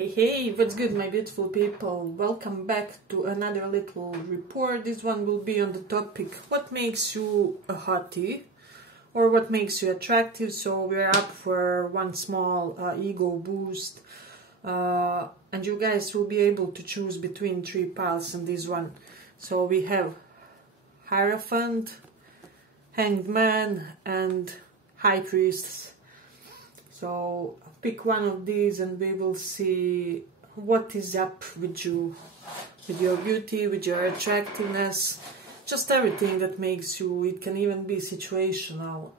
Hey, what's good, my beautiful people? Welcome back to another little report. This one will be on the topic, what makes you a hottie? Or what makes you attractive? So we're up for one small ego boost. And you guys will be able to choose between three piles on this one. So we have Hierophant, Hanged Man, and High Priest. So pick one of these and we will see what is up with you, with your beauty, with your attractiveness, just everything that makes you. It can even be situational,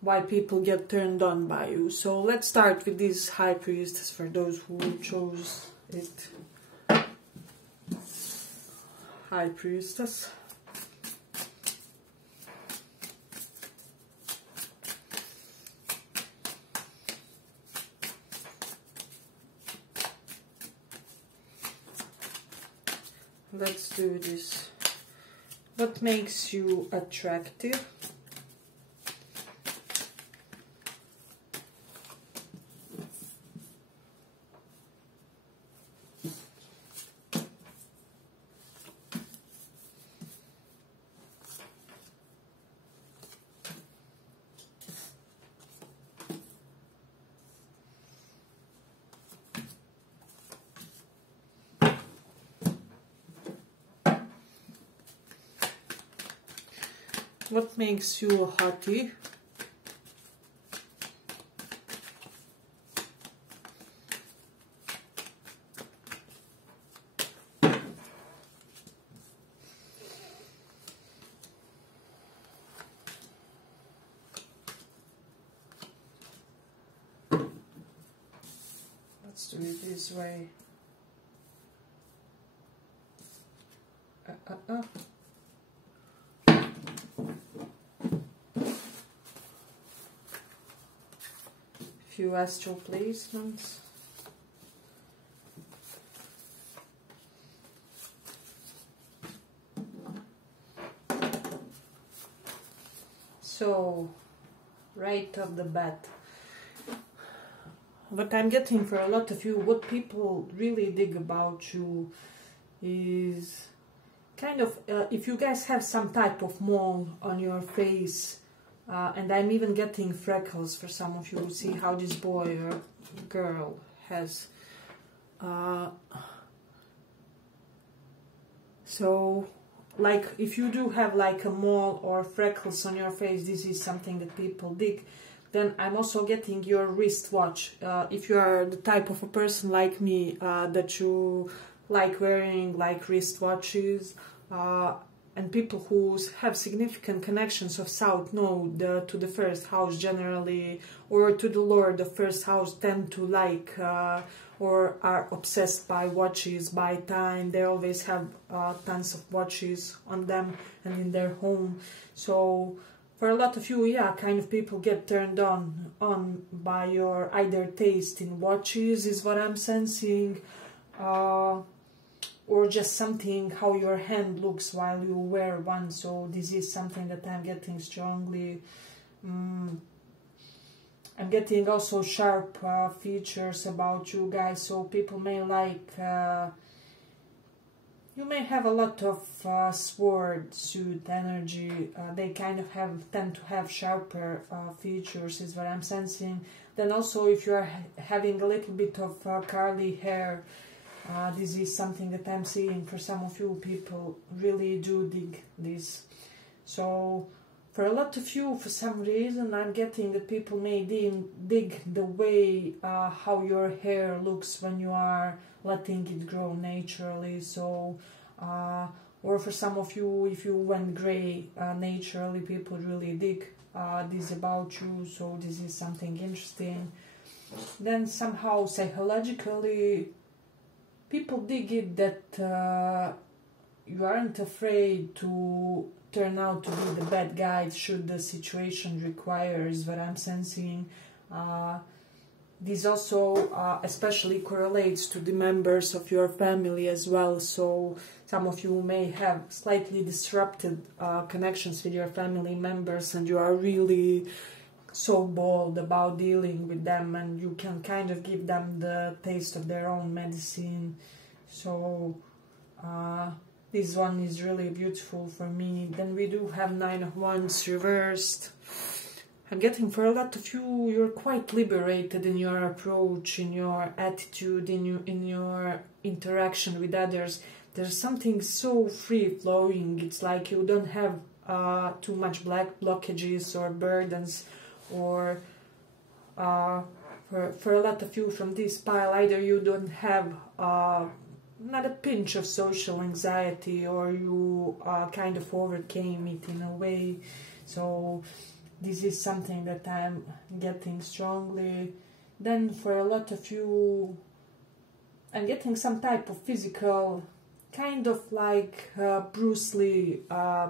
why people get turned on by you. So let's start with this High Priestess for those who chose it. High Priestess. Let's do this. What makes you attractive? What makes you a hottie? Let's do it this way. Few astral placements. So, right off the bat, what I'm getting for a lot of you, what people really dig about you is kind of, if you guys have some type of mole on your face, and I'm even getting freckles for some of you. See how this boy or girl has. So, like, if you do have like a mole or freckles on your face, this is something that people dig. Then I'm also getting your wristwatch. If you are the type of a person like me, that you like wearing like wristwatches, and people who have significant connections of South Node to the first house generally, or to the Lord of first house, tend to like or are obsessed by watches, by time. They always have tons of watches on them and in their home. So for a lot of you, yeah, kind of people get turned on by your either taste in watches, is what I'm sensing, or just something, how your hand looks while you wear one. So this is something that I'm getting strongly. I'm getting also sharp features about you guys, so people may like, you may have a lot of sword suit energy. They kind of tend to have sharper features, is what I'm sensing. Then also if you are having a little bit of curly hair, this is something that I'm seeing for some of you. People really do dig this. So for a lot of you, for some reason, I'm getting that people may dig the way how your hair looks when you are letting it grow naturally. So, or for some of you, if you went gray naturally, people really dig this about you. So this is something interesting. Then somehow psychologically, people dig it that you aren't afraid to turn out to be the bad guy should the situation require, is what I'm sensing. This also especially correlates to the members of your family as well. So some of you may have slightly disrupted connections with your family members, and you are really so bold about dealing with them, and you can kind of give them the taste of their own medicine. So this one is really beautiful for me. Then we do have Nine of Wands reversed. I'm getting for a lot of you, you're quite liberated in your approach, in your attitude, in your interaction with others. There's something so free-flowing. It's like you don't have too much blockages or burdens, or for a lot of you from this pile, either you don't have not a pinch of social anxiety, or you kind of overcame it in a way. So this is something that I'm getting strongly. Then for a lot of you, I'm getting some type of physical, kind of like Bruce Lee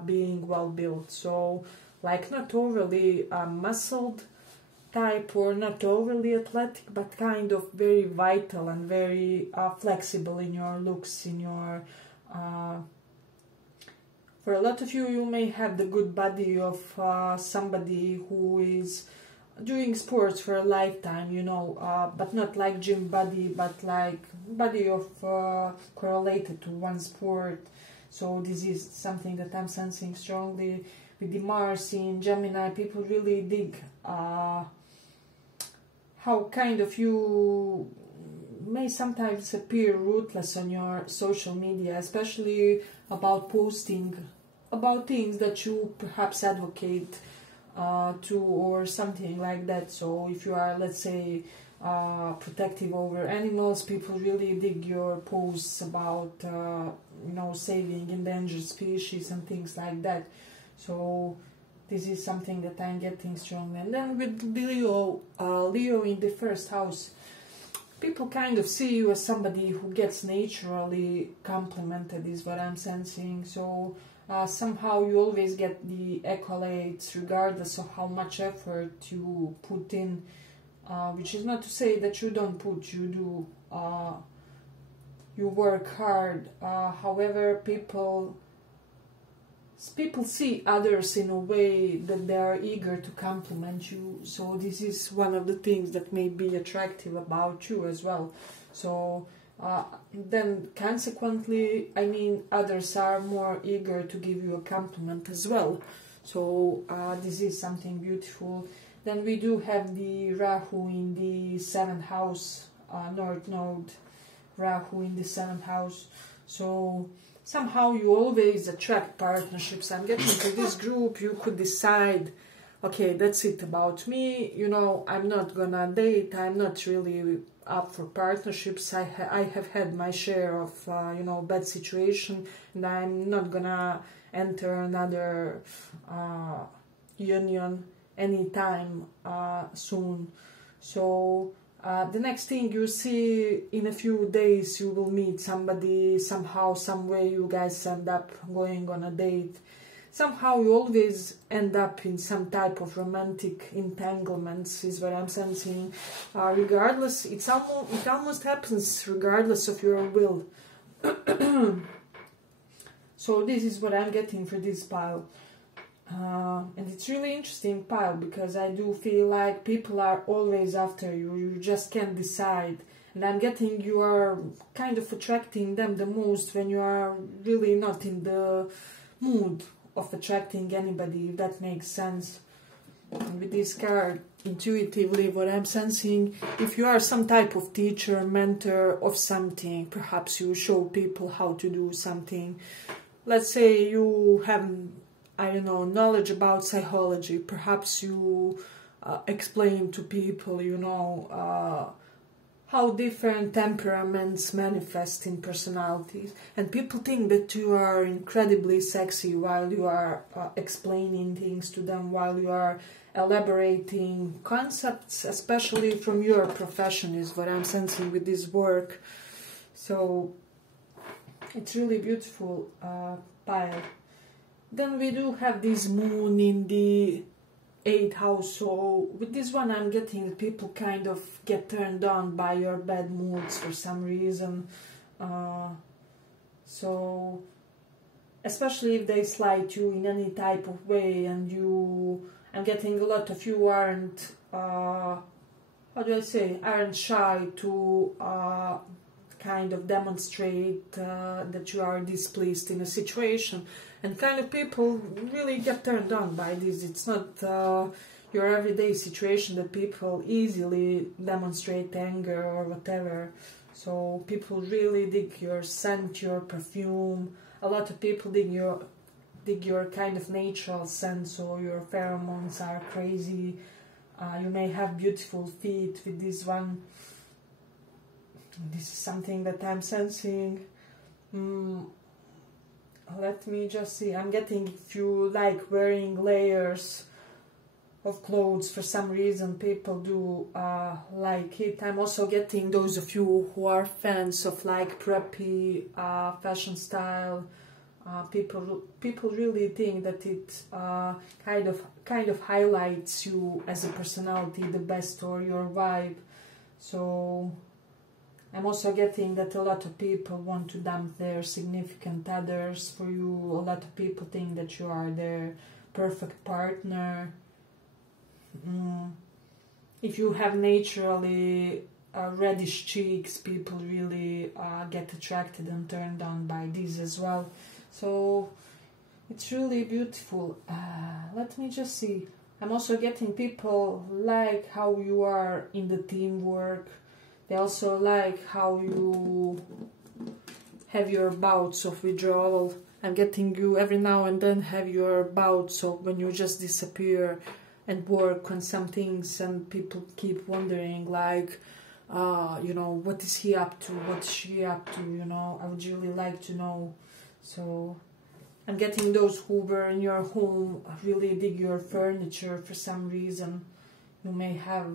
being well built. So like not overly muscled type, or not overly athletic, but kind of very vital and very flexible in your looks, in your for a lot of you, you may have the good body of somebody who is doing sports for a lifetime, you know, but not like gym body, but like body of correlated to one sport. So this is something that I'm sensing strongly. With the Mars in Gemini, people really dig how kind of you may sometimes appear ruthless on your social media, especially about posting about things that you perhaps advocate to, or something like that. So if you are, let's say, protective over animals, people really dig your posts about you know, saving endangered species and things like that. So this is something that I'm getting strong. And then with Leo, Leo in the first house, people kind of see you as somebody who gets naturally complimented, is what I'm sensing. So somehow you always get the accolades regardless of how much effort you put in, which is not to say that you don't put, you do, you work hard. However, people see others in a way that they are eager to compliment you. So this is one of the things that may be attractive about you as well. So then consequently, I mean, others are more eager to give you a compliment as well. So this is something beautiful. Then we do have the Rahu in the 7th house, North Node, Rahu in the 7th house. So somehow you always attract partnerships. I'm getting to this group, you could decide, okay, that's it about me, you know, I'm not gonna date, I'm not really up for partnerships, I have had my share of, you know, bad situation, and I'm not gonna enter another union anytime soon. So the next thing you see, in a few days you will meet somebody, somehow, some way you guys end up going on a date. Somehow you always end up in some type of romantic entanglements, is what I'm sensing. Regardless, it almost happens regardless of your will. So this is what I'm getting for this pile. And it's really interesting pile, because I do feel like people are always after you, you just can't decide. And I'm getting you are kind of attracting them the most when you are really not in the mood of attracting anybody, if that makes sense. And with this card, intuitively, what I'm sensing, if you are some type of teacher, mentor of something, perhaps you show people how to do something. Let's say you have, I don't know, knowledge about psychology. Perhaps you explain to people, you know, how different temperaments manifest in personalities. And people think that you are incredibly sexy while you are explaining things to them, while you are elaborating concepts, especially from your profession, is what I'm sensing with this work. So it's really beautiful pile. Then we do have this moon in the 8th house. So with this one I'm getting that people kind of get turned on by your bad moods for some reason. So especially if they slight you in any type of way, and I'm getting a lot of you aren't, how do I say, aren't shy to kind of demonstrate that you are displeased in a situation, and kind of people really get turned on by this. It's not your everyday situation that people easily demonstrate anger or whatever. So people really dig your scent, your perfume. A lot of people dig your kind of natural scent, so your pheromones are crazy. You may have beautiful feet with this one. This is something that I'm sensing. Let me just see. I'm getting, if you like wearing layers of clothes for some reason, people do like it. I'm also getting those of you who are fans of like preppy fashion style. People really think that it kind of highlights you as a personality the best, or your vibe. So I'm also getting that a lot of people want to dump their significant others for you. A lot of people think that you are their perfect partner. If you have naturally reddish cheeks, people really get attracted and turned on by these as well. So it's really beautiful. Let me just see. I'm also getting people like how you are in the teamwork. They also like how you have your bouts of withdrawal. I'm getting you every now and then have your bouts of when you just disappear and work on some things, and people keep wondering like, you know, what is he up to? What is she up to? You know, I would really like to know. So I'm getting those who were in your home really dig your furniture for some reason. You may have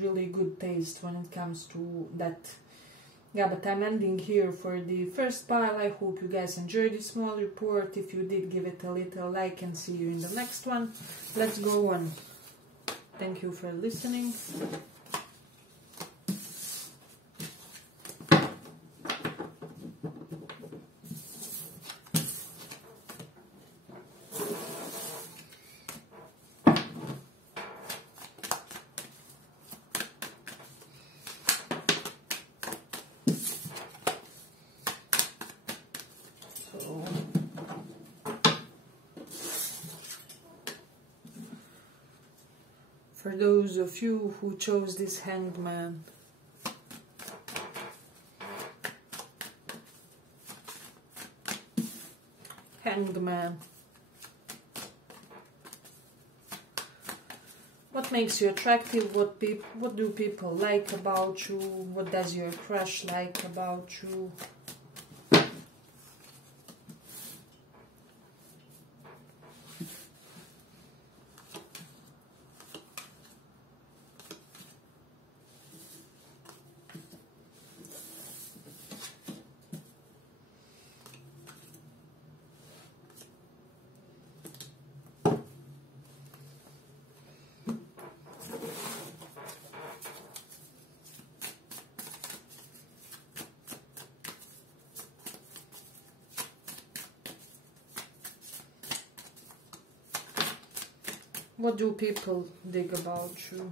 really good taste when it comes to that. Yeah, but I'm ending here for the first pile. I hope you guys enjoyed this small report. If you did, give it a little like, and see you in the next one. Let's go on. Thank you for listening. For those of you who chose this Hanged Man, what makes you attractive? What do people like about you? What does your crush like about you? What do people dig about you?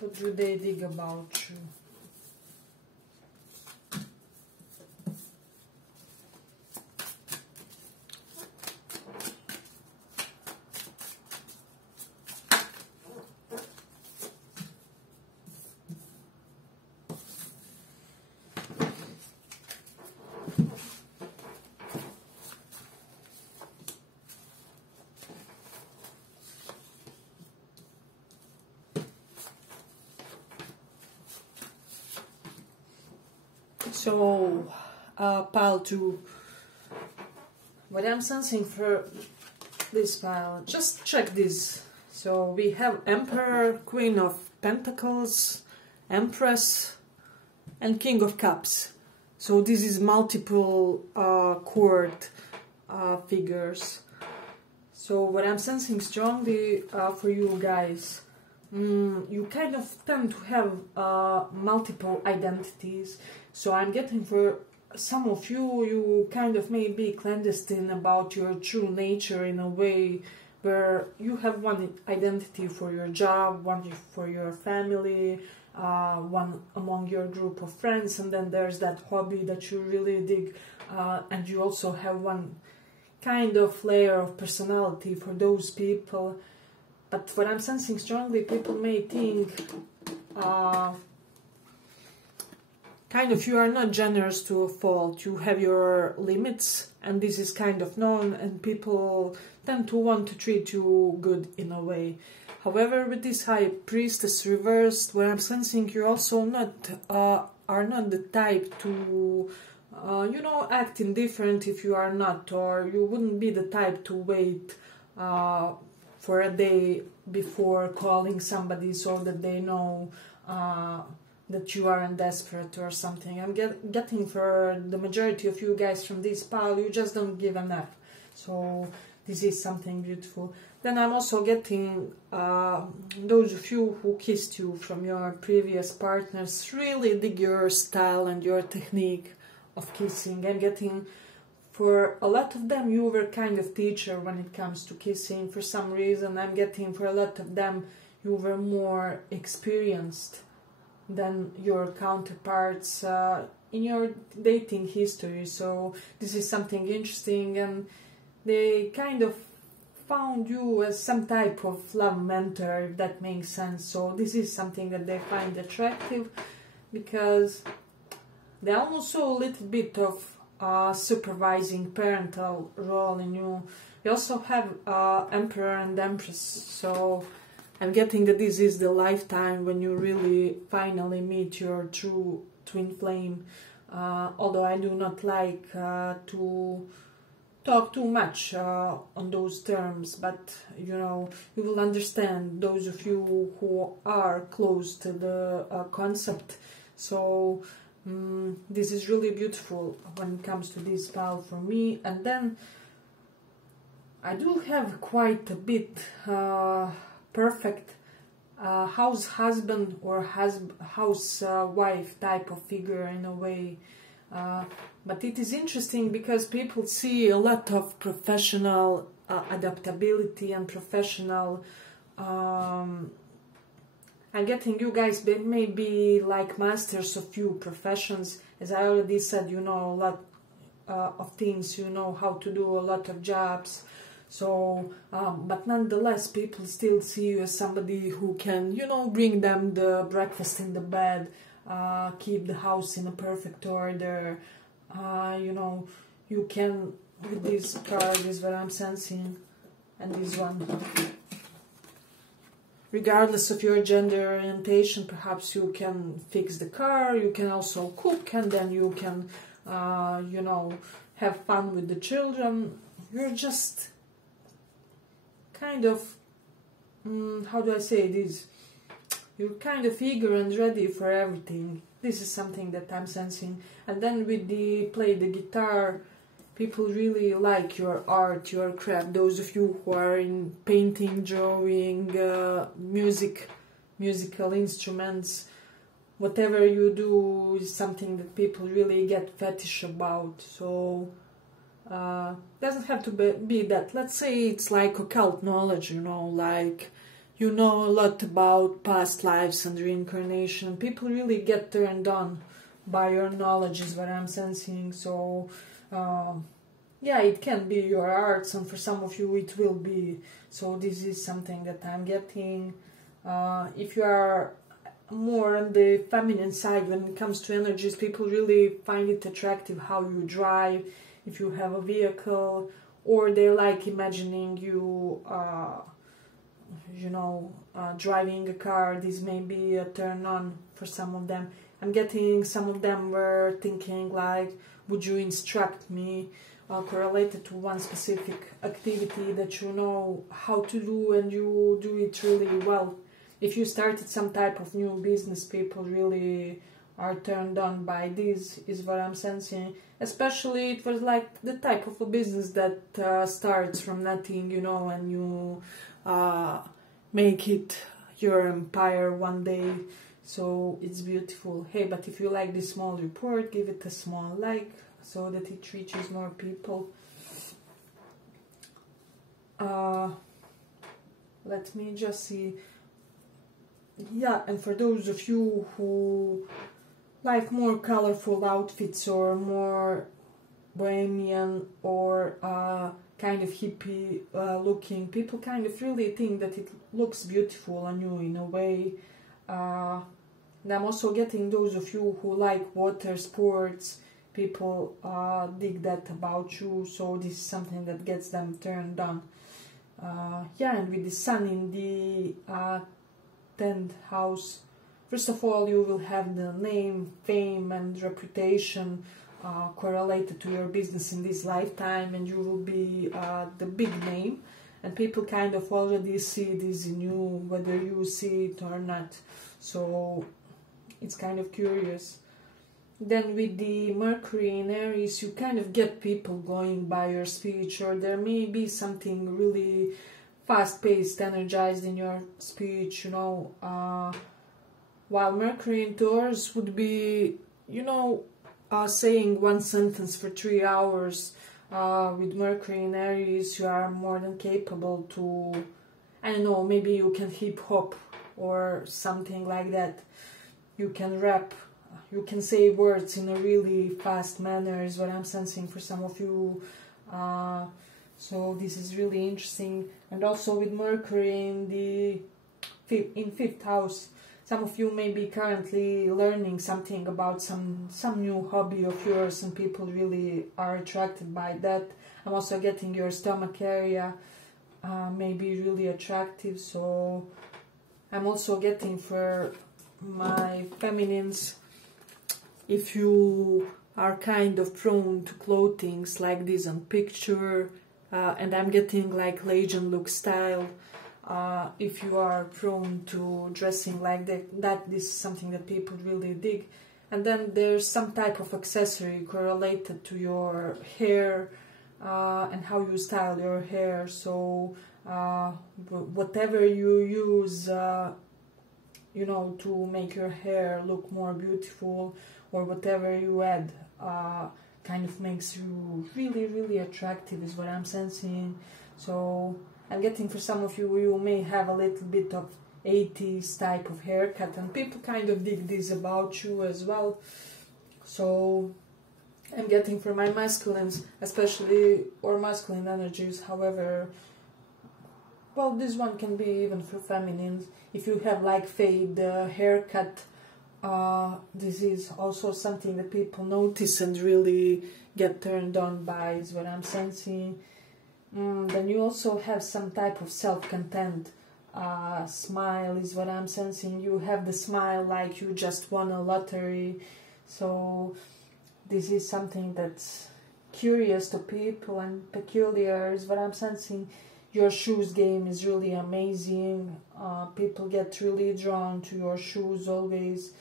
What do they dig about you? So, pile 2, what I'm sensing for this pile, just check this. So we have Emperor, Queen of Pentacles, Empress, and King of Cups. So this is multiple chord figures. So what I'm sensing strongly for you guys, you kind of tend to have multiple identities. So I'm getting for some of you kind of may be clandestine about your true nature in a way where you have one identity for your job, one for your family, one among your group of friends, and then there's that hobby that you really dig, and you also have one kind of layer of personality for those people. But what I'm sensing strongly, people may think kind of you are not generous to a fault, you have your limits, and this is kind of known, and people tend to want to treat you good in a way. However, with this High Priestess reversed, what I'm sensing, you also not are not the type to you know, act indifferent if you are not, or you wouldn't be the type to wait for a day before calling somebody so that they know that you aren't desperate or something. I'm getting for the majority of you guys from this pile, you just don't give enough. So this is something beautiful. Then I'm also getting those of you who kissed you from your previous partners really dig your style and your technique of kissing. I'm getting for a lot of them you were kind of teacher when it comes to kissing. For some reason I'm getting for a lot of them you were more experienced than your counterparts in your dating history. So this is something interesting, and they kind of found you as some type of love mentor, if that makes sense. So this is something that they find attractive because they almost saw a little bit of supervising parental role in you. You also have Emperor and Empress, so I'm getting that this is the lifetime when you really finally meet your true twin flame. Although I do not like to talk too much on those terms, but you know, you will understand, those of you who are close to the concept. So this is really beautiful when it comes to this pile for me. And then I do have quite a bit perfect house husband or house wife type of figure in a way. But it is interesting because people see a lot of professional adaptability and professional I'm getting you guys may be like masters of few professions. As I already said, you know a lot of things, you know how to do a lot of jobs. So, but nonetheless, people still see you as somebody who can, you know, bring them the breakfast in the bed, keep the house in a perfect order. You know, you can, with this card is what I'm sensing, and this one. Regardless of your gender orientation, perhaps you can fix the car, you can also cook, and then you can, you know, have fun with the children. You're just kind of, how do I say this? You're kind of eager and ready for everything. This is something that I'm sensing. And then with the play the guitar, people really like your art, your craft. Those of you who are in painting, drawing, musical instruments, whatever you do is something that people really get fetish about. So doesn't have to be that. Let's say it's like occult knowledge, you know, like you know a lot about past lives and reincarnation. People really get turned on by your knowledge is what I'm sensing. So yeah, it can be your arts, and for some of you it will be. So this is something that I'm getting. If you are more on the feminine side when it comes to energies, people really find it attractive how you drive, if you have a vehicle, or they like imagining you you know, driving a car. This may be a turn on for some of them. I'm getting some of them were thinking like, would you instruct me correlated to one specific activity that you know how to do and you do it really well. If you started some type of new business, people really are turned on by this, is what I'm sensing. Especially it was like the type of a business that starts from nothing, you know, and you make it your empire one day. So it's beautiful. Hey, but if you like this small report, give it a small like. so that it reaches more people. Let me just see. Yeah, and for those of you who like more colorful outfits or more bohemian or kind of hippie looking, people kind of really think that it looks beautiful on you in a way. And I'm also getting those of you who like water sports, people dig that about you, so this is something that gets them turned on. Yeah, and with the sun in the 10th house, first of all, you will have the name, fame, and reputation correlated to your business in this lifetime, and you will be the big name, and people kind of already see this in you, whether you see it or not. So it's kind of curious. Then with the Mercury in Aries, you kind of get people going by your speech, or there may be something really fast-paced, energized in your speech, you know, while Mercury in Taurus would be, you know, saying one sentence for 3 hours. With Mercury in Aries, you are more than capable to, I don't know, maybe you can hip-hop or something like that. You can rap. You can say words in a really fast manner is what I'm sensing for some of you. So this is really interesting. And also with Mercury in the 5th house, some of you may be currently learning something about some new hobby of yours, and people really are attracted by that. I'm also getting your stomach area may be really attractive. So I'm also getting for my feminines, if you are kind of prone to clothings like this on picture, and I'm getting like Legion look style, if you are prone to dressing like that, this is something that people really dig. And then there's some type of accessory correlated to your hair and how you style your hair. So whatever you use, you know, to make your hair look more beautiful, or whatever you add kind of makes you really, really attractive is what I'm sensing. So I'm getting for some of you, you may have a little bit of 80s type of haircut, and people kind of dig this about you as well. So I'm getting for my masculines, especially, or masculine energies, however, well, this one can be even for feminines. If you have like fade haircut, this is also something that people notice and really get turned on by, is what I'm sensing. Then you also have some type of self-content smile, is what I'm sensing. You have the smile like you just won a lottery. So this is something that's curious to people and peculiar, is what I'm sensing. Your shoes game is really amazing. People get really drawn to your shoes always.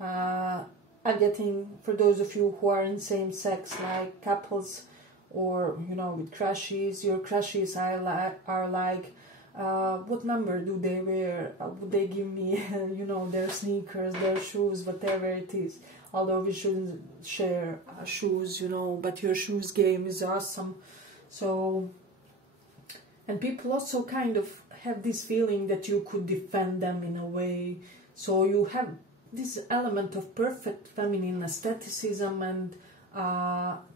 I'm getting, for those of you who are in same sex, like couples, or, you know, with crushes, your crushes are like, what number do they wear? Would they give me, you know, their sneakers, their shoes, whatever it is. Although we shouldn't share shoes, you know, but your shoes game is awesome. So, and people also kind of have this feeling that you could defend them in a way. So you have this element of perfect feminine aestheticism and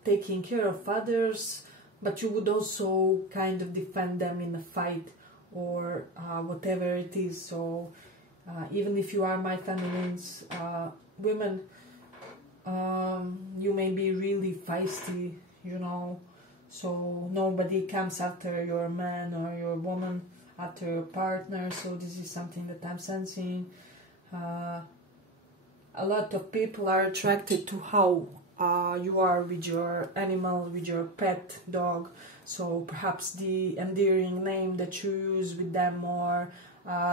taking care of others, but you would also kind of defend them in a fight or whatever it is. So even if you are my feminines, women, you may be really feisty, you know, so nobody comes after your man or your woman, after your partner. So this is something that I'm sensing. A lot of people are attracted to how you are with your animal, with your pet dog. So perhaps the endearing name that you use with them, or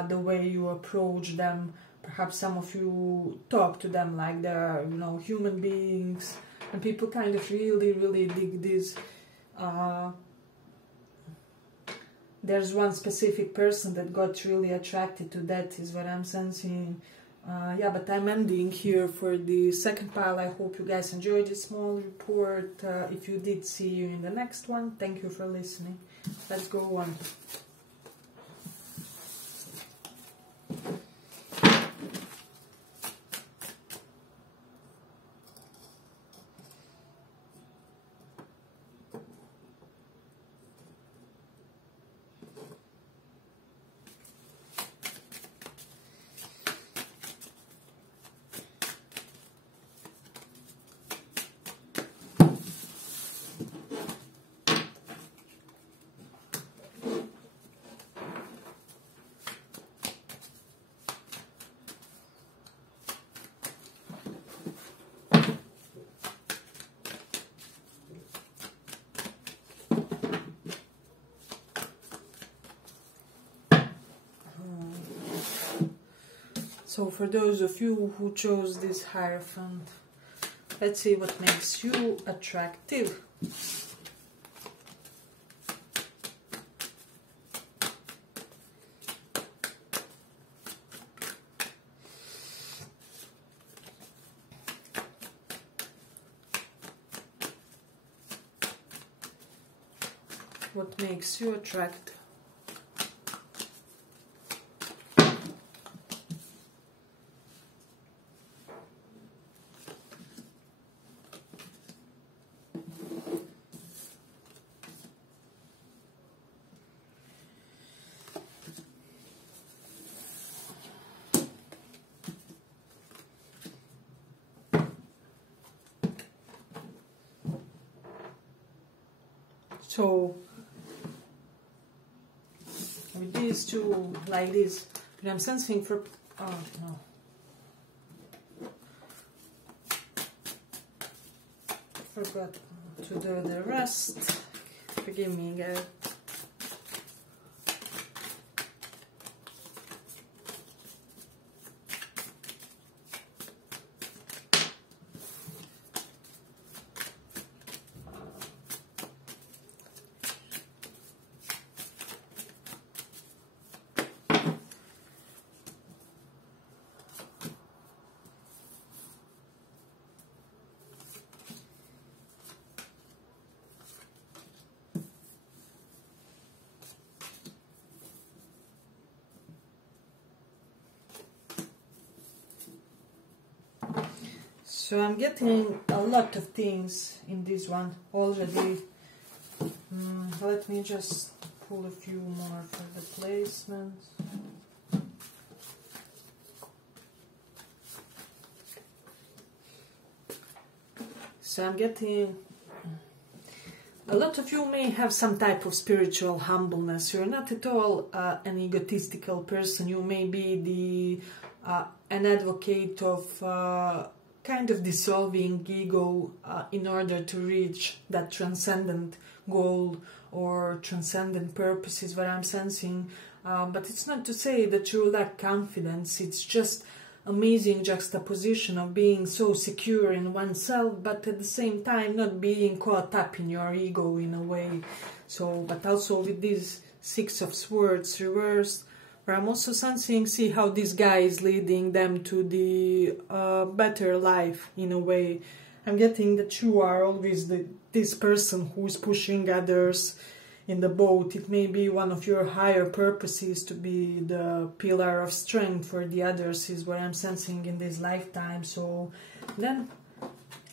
the way you approach them. Perhaps some of you talk to them like they're, you know, human beings, and people kind of really, really dig this. There's one specific person that got really attracted to that, is what I'm sensing. Yeah, but I'm ending here for the second pile. I hope you guys enjoyed this small report. If you did, see you in the next one. Thank you for listening. Let's go on. So for those of you who chose this Hierophant, let's see what makes you attractive. What makes you attractive? So with these two like this, but I'm sensing for no. Forgot to do the rest. Forgive me, guys. So I'm getting a lot of things in this one already. Let me just pull a few more for the placements. So I'm getting a lot of you may have some type of spiritual humbleness. You're not at all an egotistical person. You may be an advocate of kind of dissolving ego in order to reach that transcendent goal or transcendent purpose is what I'm sensing. But it's not to say that you lack confidence. It's just amazing juxtaposition of being so secure in oneself, but at the same time not being caught up in your ego in a way. So, but also with this Six of Swords reversed, where I'm also sensing, see how this guy is leading them to the better life in a way. I'm getting that you are always this person who is pushing others in the boat. It may be one of your higher purposes to be the pillar of strength for the others is what I'm sensing in this lifetime. So then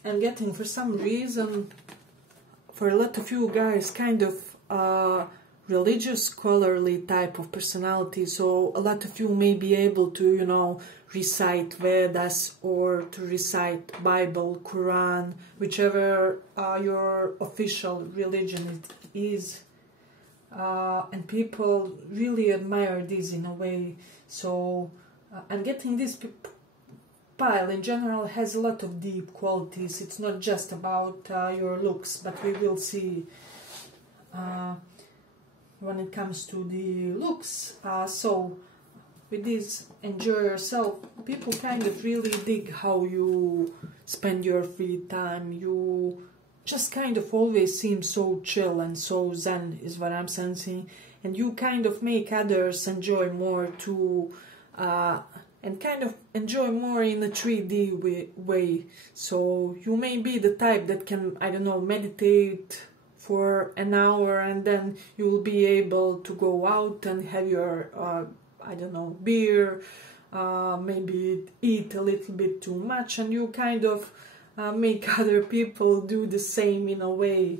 I'm getting, for some reason, for a lot of you guys, kind of religious, scholarly type of personality. So a lot of you may be able to, you know, recite Vedas or to recite Bible, Quran, whichever your official religion is. And people really admire this in a way. So I'm getting this pile in general has a lot of deep qualities. It's not just about your looks, but we will see when it comes to the looks. So with this, enjoy yourself. People kind of really dig how you spend your free time. You just kind of always seem so chill and so zen is what I'm sensing. And you kind of make others enjoy more too. and kind of enjoy more in a 3D way. So you may be the type that can, I don't know, meditate for an hour, and then you will be able to go out and have your, I don't know, beer, maybe eat a little bit too much, and you kind of make other people do the same in a way.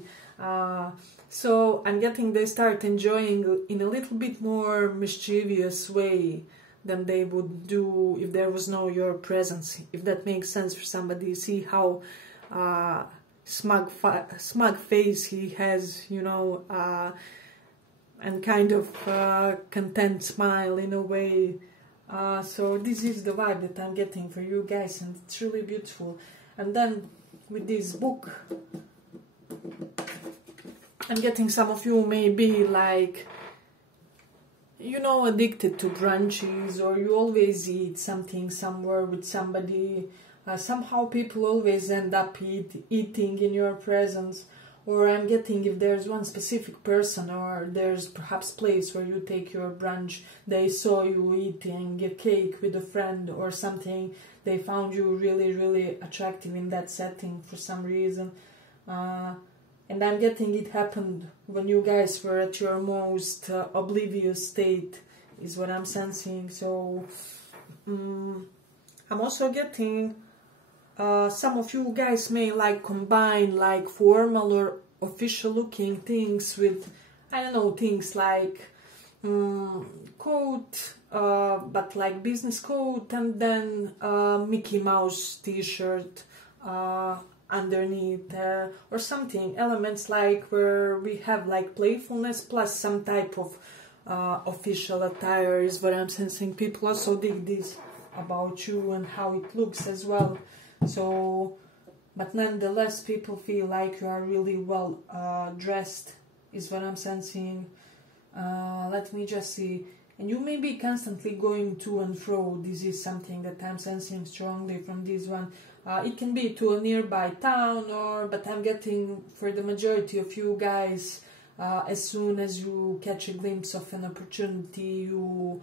So I'm getting they start enjoying in a little bit more mischievous way than they would do if there was no your presence, if that makes sense for somebody. See how smug face he has, you know, and kind of content smile in a way. So this is the vibe that I'm getting for you guys, and it's really beautiful. And then with this book, I'm getting some of you may be like, you know, addicted to brunches, or you always eat something somewhere with somebody. Somehow people always end up eating in your presence. Or I'm getting if there's one specific person, or there's perhaps place where you take your brunch, they saw you eating a cake with a friend or something, they found you really, really attractive in that setting for some reason. And I'm getting it happened when you guys were at your most oblivious state, is what I'm sensing. So I'm also getting some of you guys may like combine like formal or official looking things with, I don't know, things like coat, but like business coat, and then Mickey Mouse t-shirt underneath, or something, elements like where we have like playfulness plus some type of official attire is what I'm sensing. People also dig this about you and how it looks as well. So, but nonetheless, people feel like you are really well dressed is what I'm sensing. Let me just see. And you may be constantly going to and fro. This is something that I'm sensing strongly from this one. It can be to a nearby town, but I'm getting for the majority of you guys, as soon as you catch a glimpse of an opportunity, you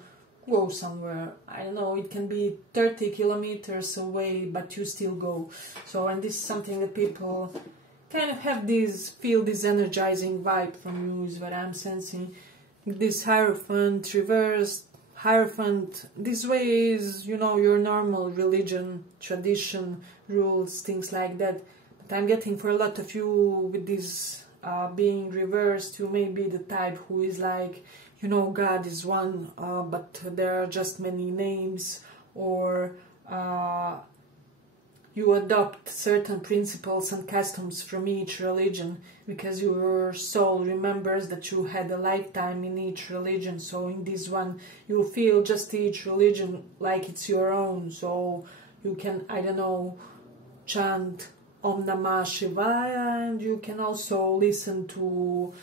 go somewhere. I don't know, it can be 30 kilometers away, but you still go. So, and this is something that people kind of have feel this energizing vibe from you is what I'm sensing. This Hierophant, reversed Hierophant, this way is, you know, your normal religion, tradition, rules, things like that. But I'm getting for a lot of you with this being reversed, you may be the type who is like, you know, God is one, but there are just many names, or you adopt certain principles and customs from each religion because your soul remembers that you had a lifetime in each religion. So in this one, you feel just each religion like it's your own. So you can, I don't know, chant Om Namah Shivaya, and you can also listen to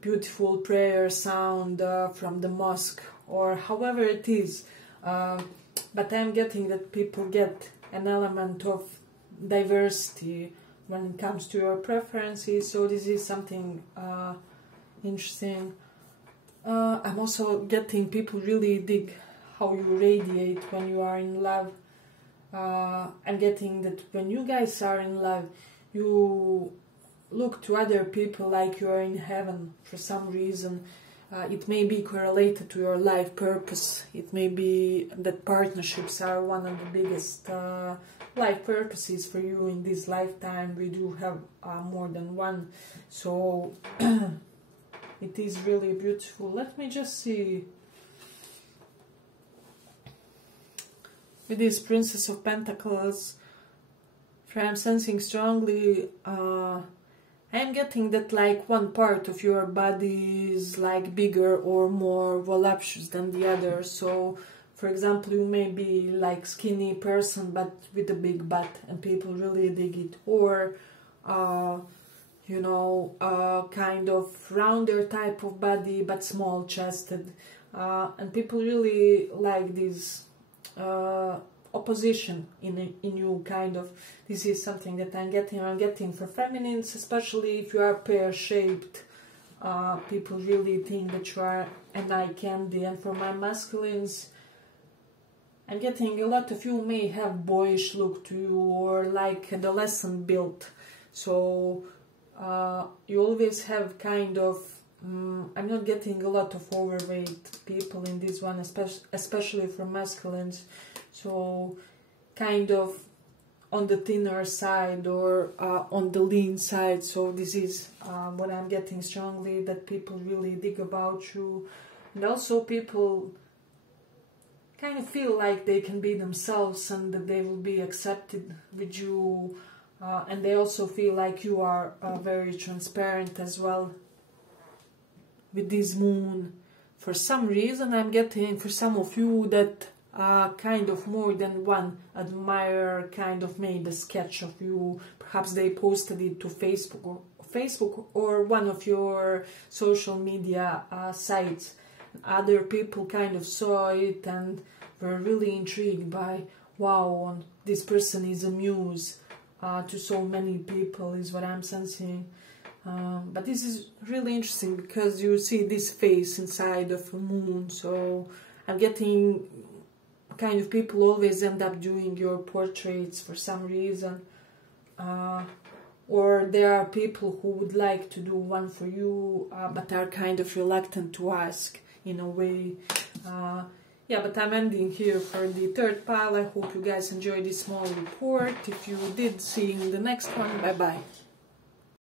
beautiful prayer sound from the mosque, or however it is. But I'm getting that people get an element of diversity when it comes to your preferences, so this is something interesting. I'm also getting people really dig how you radiate when you are in love. I'm getting that when you guys are in love, you look to other people like you are in heaven for some reason. It may be correlated to your life purpose. It may be that partnerships are one of the biggest life purposes for you in this lifetime. We do have more than one. So it is really beautiful. Let me just see. With this Princess of Pentacles, I'm sensing strongly, I'm getting that like one part of your body is like bigger or more voluptuous than the other. So, for example, you may be like skinny person but with a big butt, and people really dig it. Or, you know, kind of rounder type of body but small chested, and people really like this opposition in you, kind of. This is something that I'm getting for feminines, especially if you are pear-shaped. People really think that you are an eye candy. And for my masculines, I'm getting a lot of you may have boyish look to you or like adolescent build. So you always have kind of, I'm not getting a lot of overweight people in this one, especially for masculines. So kind of on the thinner side or on the lean side. So this is what I'm getting strongly, that people really dig about you. And also people kind of feel like they can be themselves and that they will be accepted with you. And they also feel like you are very transparent as well. With this moon, for some reason I'm getting, for some of you, that kind of more than one admirer kind of made a sketch of you. Perhaps they posted it to Facebook or one of your social media sites. Other people kind of saw it and were really intrigued by, wow, this person is a muse to so many people, is what I'm sensing. But this is really interesting because you see this face inside of a moon. So I'm getting kind of people always end up doing your portraits for some reason, or there are people who would like to do one for you but are kind of reluctant to ask in a way. Yeah, but I'm ending here for the third pile. I hope you guys enjoyed this small report. If you did, see you in the next one. Bye bye.